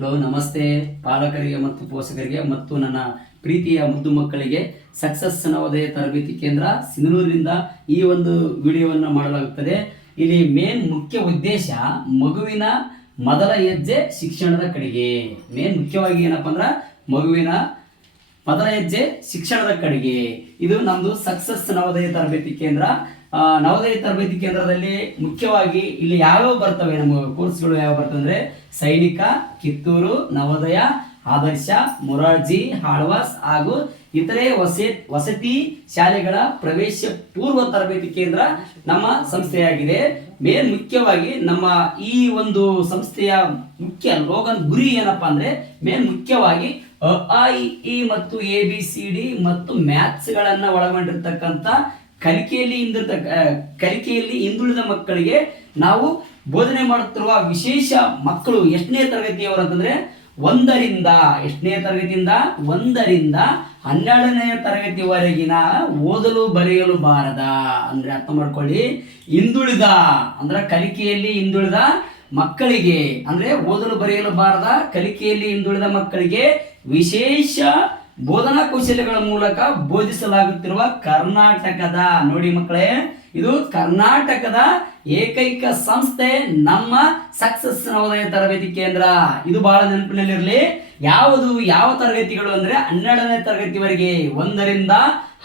Hello, ನಮಸ್ತೆ ಪಾಲಕರಿಗೆ ಮತ್ತು ಪೋಷಕರಿಗೆ ಮತ್ತು ನನ್ನ ಪ್ರೀತಿಯ ಮುದ್ದು ಮಕ್ಕಳಿಗೆ. ಸಕ್ಸಸ್ ನವೋದಯ ತರಬೇತಿ ಕೇಂದ್ರ ಸಿಂಧನೂರಿನಿಂದ ಈ ಒಂದು ವಿಡಿಯೋವನ್ನು ಮಾಡಲಾಗುತ್ತದೆ. ಇಲ್ಲಿ ಮೇನ್ ಮುಖ್ಯ ಉದ್ದೇಶ ಮಗುವಿನ ಮೊದಲ ಹೆಜ್ಜೆ ಶಿಕ್ಷಣದ ಕಡೆಗೆ. ಮೇನ್ ಮುಖ್ಯವಾಗಿ ಏನಪ್ಪ ಅಂದ್ರೆ ಮಗುವಿನ ಮೊದಲ ಹೆಜ್ಜೆ ಶಿಕ್ಷಣದ ಕಡೆಗೆ. ಇದು ನಮ್ದು ಸಕ್ಸಸ್ ನವೋದಯ ತರಬೇತಿ ಕೇಂದ್ರ. ನವೋದಯ ತರಬೇತಿ ಕೇಂದ್ರದಲ್ಲಿ ಮುಖ್ಯವಾಗಿ ಇಲ್ಲಿ ಯಾವ್ಯಾವ ಬರ್ತವೆ, ನಮ್ಮ ಕೋರ್ಸ್ಗಳು ಯಾವ ಬರ್ತವೆ ಅಂದ್ರೆ ಸೈನಿಕ, ಕಿತ್ತೂರು, ನವೋದಯ, ಆದರ್ಶ, ಮೊರಾರ್ಜಿ, ಆಳ್ವಾಸ್ ಹಾಗೂ ಇತರೆ ವಸತಿ ಶಾಲೆಗಳ ಪ್ರವೇಶ ಪೂರ್ವ ತರಬೇತಿ ಕೇಂದ್ರ ನಮ್ಮ ಸಂಸ್ಥೆಯಾಗಿದೆ. ಮೇನ್ ಮುಖ್ಯವಾಗಿ ನಮ್ಮ ಈ ಒಂದು ಸಂಸ್ಥೆಯ ಮುಖ್ಯ ಲೋಗನ್ ಗುರಿ ಏನಪ್ಪಾ ಅಂದ್ರೆ ಮೇನ್ ಮುಖ್ಯವಾಗಿ ಅ ಆ ಇ ಈ ಮತ್ತು ABCD ಮತ್ತು ಮ್ಯಾಥ್ಸ್ ಗಳನ್ನ ಒಳಗೊಂಡಿರ್ತಕ್ಕಂಥ ಕಲಿಕೆಯಲ್ಲಿ ಹಿಂದುಳಿದ ಮಕ್ಕಳಿಗೆ ನಾವು ಬೋಧನೆ ಮಾಡುತ್ತಿರುವ ವಿಶೇಷ ಮಕ್ಕಳು ಎಷ್ಟನೇ ತರಗತಿಯವರು ಅಂತಂದ್ರೆ ಎಷ್ಟನೇ ತರಗತಿಯಿಂದ 1ರಿಂದ 12ನೇ ತರಗತಿವರೆಗಿನ ಓದಲು ಬರೆಯಲು ಬಾರದ ಅಂದ್ರೆ ಅರ್ಥ ಮಾಡ್ಕೊಳ್ಳಿ, ಹಿಂದುಳಿದ ಅಂದ್ರೆ ಕಲಿಕೆಯಲ್ಲಿ ಹಿಂದುಳಿದ ಮಕ್ಕಳಿಗೆ ಅಂದ್ರೆ ಓದಲು ಬರೆಯಲು ಬಾರದ ಕಲಿಕೆಯಲ್ಲಿ ಹಿಂದುಳಿದ ಮಕ್ಕಳಿಗೆ ವಿಶೇಷ ಬೋಧನಾ ಕೌಶಲ್ಯಗಳ ಮೂಲಕ ಬೋಧಿಸಲಾಗುತ್ತಿರುವ ಕರ್ನಾಟಕದ, ನೋಡಿ ಮಕ್ಕಳೇ, ಇದು ಕರ್ನಾಟಕದ ಏಕೈಕ ಸಂಸ್ಥೆ ನಮ್ಮ ಸಕ್ಸಸ್ ನವೋದಯ ತರಬೇತಿ ಕೇಂದ್ರ. ಇದು ಬಹಳ ನೆನಪಿನಲ್ಲಿರಲಿ. ಯಾವ ತರಗತಿಗಳು ಅಂದ್ರೆ 12ನೇ ತರಗತಿವರೆಗೆ, 1ರಿಂದ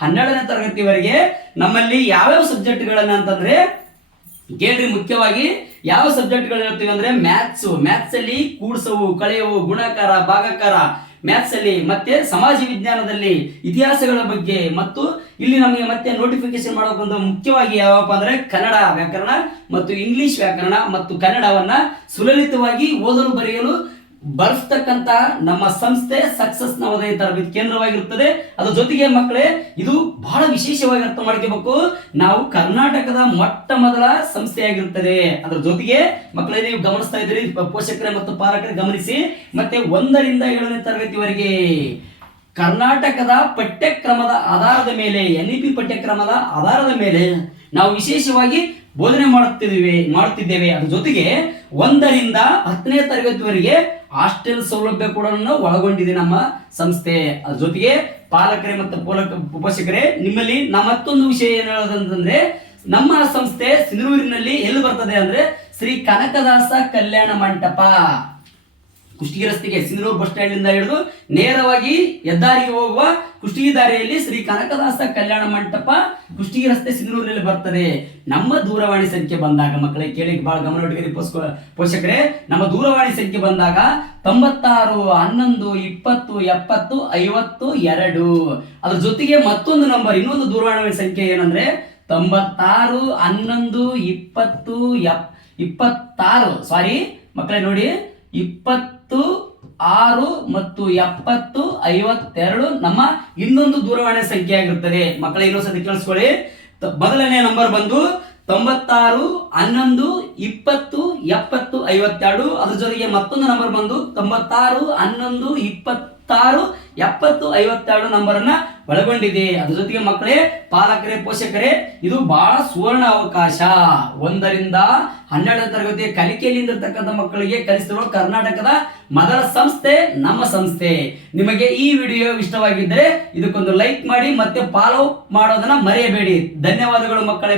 12ನೇ ತರಗತಿವರೆಗೆ ನಮ್ಮಲ್ಲಿ ಯಾವ್ಯಾವ ಸಬ್ಜೆಕ್ಟ್ಗಳನ್ನ ಅಂತಂದ್ರೆ ಕೇಳ್ರಿ. ಮುಖ್ಯವಾಗಿ ಯಾವ ಸಬ್ಜೆಕ್ಟ್ಗಳು ಇರ್ತೀವಿ ಅಂದ್ರೆ ಮ್ಯಾಥ್ಸ್ ಅಲ್ಲಿ ಕೂಡ್ಸವು, ಕಳೆಯವು, ಗುಣಾಕಾರ, ಭಾಗಾಕಾರ ಮ್ಯಾಥ್ಸ್ ಅಲ್ಲಿ, ಮತ್ತೆ ಸಮಾಜ ವಿಜ್ಞಾನದಲ್ಲಿ ಇತಿಹಾಸಗಳ ಬಗ್ಗೆ, ಮತ್ತು ಇಲ್ಲಿ ನಮಗೆ ಮತ್ತೆ ನೋಟಿಫಿಕೇಶನ್ ಮಾಡೋಕೆ ಮುಖ್ಯವಾಗಿ ಯಾವಪ್ಪ ಅಂದ್ರೆ ಕನ್ನಡ ವ್ಯಾಕರಣ ಮತ್ತು ಇಂಗ್ಲಿಷ್ ವ್ಯಾಕರಣ ಮತ್ತು ಕನ್ನಡವನ್ನ ಸುಲಲಿತವಾಗಿ ಓದಲು ಬರೆಯಲು ಬರೆಸ್ತಕ್ಕಂತ ನಮ್ಮ ಸಂಸ್ಥೆ ಸಕ್ಸಸ್ ನವೋದಯ ತರಬೇತಿ ಕೇಂದ್ರವಾಗಿರುತ್ತದೆ. ಅದ್ರ ಜೊತೆಗೆ ಮಕ್ಕಳೇ, ಇದು ಬಹಳ ವಿಶೇಷವಾಗಿ ಅರ್ಥ ಮಾಡ್ಕೋಬೇಕು, ನಾವು ಕರ್ನಾಟಕದ ಮೊಟ್ಟ ಮೊದಲ ಸಂಸ್ಥೆಯಾಗಿರುತ್ತದೆ. ಅದ್ರ ಜೊತೆಗೆ ಮಕ್ಕಳೇ, ನೀವು ಗಮನಿಸ್ತಾ ಇದ್ದೀರಿ, ಪೋಷಕರೇ ಮತ್ತು ಪಾಲಕರೇ ಗಮನಿಸಿ. ಮತ್ತೆ 1ರಿಂದ 7ನೇ ತರಗತಿವರೆಗೆ ಕರ್ನಾಟಕದ ಪಠ್ಯಕ್ರಮದ ಆಧಾರದ ಮೇಲೆ, NEP ಪಠ್ಯಕ್ರಮದ ಆಧಾರದ ಮೇಲೆ ನಾವು ವಿಶೇಷವಾಗಿ ಬೋಧನೆ ಮಾಡುತ್ತಿದ್ದೇವೆ. ಅದ್ರ ಜೊತೆಗೆ 1ರಿಂದ 10ನೇ ತರಗತಿವರೆಗೆ ಹಾಸ್ಟೆಲ್ ಸೌಲಭ್ಯ ಕೂಡ ಒಳಗೊಂಡಿದೆ ನಮ್ಮ ಸಂಸ್ಥೆ. ಅದ್ರ ಜೊತೆಗೆ ಪಾಲಕರೇ ಮತ್ತು ಪೋಷಕರೇ, ನಿಮ್ಮಲ್ಲಿ ಮತ್ತೊಂದು ವಿಷಯ ಏನು ಹೇಳೋದಂತಂದ್ರೆ, ನಮ್ಮ ಸಂಸ್ಥೆ ಸಿಂಧನೂರಿನಲ್ಲಿ ಎಲ್ಲಿ ಬರ್ತದೆ ಅಂದ್ರೆ ಶ್ರೀ ಕನಕದಾಸ ಕಲ್ಯಾಣ ಮಂಟಪ, ಕುಷ್ಟಗಿ ರಸ್ತೆಗೆ, ಸಿಂಧನೂರು ಬಸ್ ಸ್ಟ್ಯಾಂಡ್ ಇಂದ ಹಿಡಿದು ನೇರವಾಗಿ ಹೆದ್ದಾರಿಗೆ ಹೋಗುವ ಕುಷ್ಟಗಿ ದಾರಿಯಲ್ಲಿ ಶ್ರೀ ಕನಕದಾಸ ಕಲ್ಯಾಣ ಮಂಟಪ, ಕುಷ್ಟಗಿ ರಸ್ತೆ, ಸಿಂಧನೂರಿನಲ್ಲಿ ಬರ್ತದೆ. ನಮ್ಮ ದೂರವಾಣಿ ಸಂಖ್ಯೆ ಬಂದಾಗ, ಮಕ್ಕಳಿಗೆ ಕೇಳಿ ಬಹಳ ಗಮನ ಪೋಷಕರೇ, ನಮ್ಮ ದೂರವಾಣಿ ಸಂಖ್ಯೆ ಬಂದಾಗ 96 11 20 70 52. ಅದ್ರ ಜೊತೆಗೆ ಮತ್ತೊಂದು ನಂಬರ್, ಇನ್ನೊಂದು ದೂರವಾಣಿ ಸಂಖ್ಯೆ ಏನಂದ್ರೆ 96 11 20 26. ಸಾರಿ ಮಕ್ಕಳೇ, ನೋಡಿ 26 ಮತ್ತು 70 52 ನಮ್ಮ ಇನ್ನೊಂದು ದೂರವಾಣಿ ಸಂಖ್ಯೆ ಆಗಿರುತ್ತದೆ. ಮಕ್ಕಳೇ, ಇನ್ನೊಂದ್ಸತಿ ಕೇಳಿಸ್ಕೊಳ್ಳಿ. ಮೊದಲನೇ ನಂಬರ್ ಬಂದು 96 11 20 70 52. ಅದ್ರ ಜೊತೆಗೆ ಮತ್ತೊಂದು ನಂಬರ್ ಬಂದು 96 11 26 70 52 ನಂಬರ್ ಅನ್ನ ಒಳಗೊಂಡಿದೆ. ಅದ್ರ ಜೊತೆಗೆ ಮಕ್ಕಳೇ, ಪಾಲಕರೇ, ಪೋಷಕರೇ, ಇದು ಬಹಳ ಸುವರ್ಣ ಅವಕಾಶ. 1ರಿಂದ 12ನೇ ತರಗತಿಯ ಕಲಿಕೆಯಲ್ಲಿ ಇರತಕ್ಕಂಥ ಮಕ್ಕಳಿಗೆ ಕಲಿಸುವ ಕರ್ನಾಟಕದ ಮೊದಲ ಸಂಸ್ಥೆ ನಮ್ಮ ಸಂಸ್ಥೆ. ನಿಮಗೆ ಈ ವಿಡಿಯೋ ಇಷ್ಟವಾಗಿದ್ದರೆ ಇದಕ್ಕೊಂದು ಲೈಕ್ ಮಾಡಿ ಮತ್ತೆ ಫಾಲೋ ಮಾಡೋದನ್ನ ಮರೆಯಬೇಡಿ. ಧನ್ಯವಾದಗಳು ಮಕ್ಕಳೇ.